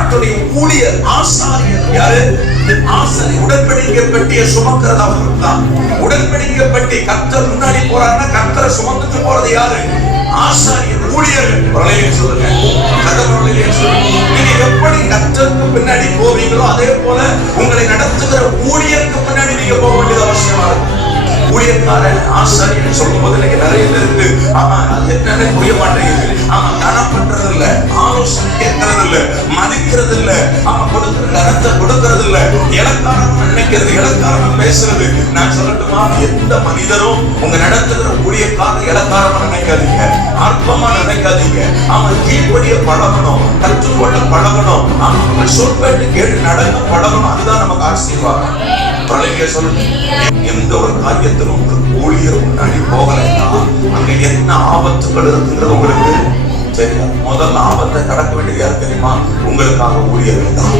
கர்த்தருடைய ஊழியர் ஆசாரியர் யாரு? ஆசாரியர். உடன்படிக்கை பெட்டியை சுமக்கிறது அவர்கள் தான். உடன்படிக்கை பெட்டி கர்த்தர் முன்னாடி போறாருன்னா கர்த்தரை சுமந்துட்டு போறது யாரு? ஆசாரியர், ஊழியர்கள். சொல்லுங்க, நீங்க எப்படி கர்த்தருக்கு பின்னாடி போவீங்களோ அதே போல உங்களை நடத்துகிற ஊழியருக்கு பின்னாடி நீங்க போக வேண்டியது அவசியமா இருக்கு. ஊழியக்காரன் ஆசாரியன் சொல்லும் போது எனக்கு நிறைய பேருக்கு ஆமா அது என்னன்னு புரிய மாட்டேங்குது. ஆமா கனம் பண்றது இல்ல, ஆலோசனை கேட்கறது இல்ல, மதிக்கிறது இல்ல, ஆமா கொடுக்கிற கனத்தை கொடுக்கறது இல்ல, இலக்காரம் நினைக்கிறது, இலக்காரம் பேசுறது. நான் சொல்லட்டுமா, எந்த மனிதரும் உங்க நடத்துகிற ஊழியக்காரர் இலக்காரமா நினைக்காதீங்க, ஆர்வமா நினைக்காதீங்க. அவன் கீழ்படிய பழகணும், கற்றுக்கொள்ள பழகணும், அவன் சொல்பேட்டு கேட்டு நடக்க பழகணும். அதுதான் நமக்கு ஆசீர்வாதம். சொல்லுங்க, எந்த ஒரு காரியத்திலும் ஊழியர் முன்னாடி போகலைன்னா அங்க என்ன ஆபத்துகள் இருக்குங்கிறது உங்களுக்கு தெரியாது. முதல்ல ஆபத்தை கடக்க வேண்டியது யார் தெரியுமா? உங்களுக்காக ஊழியர்கள் தான்.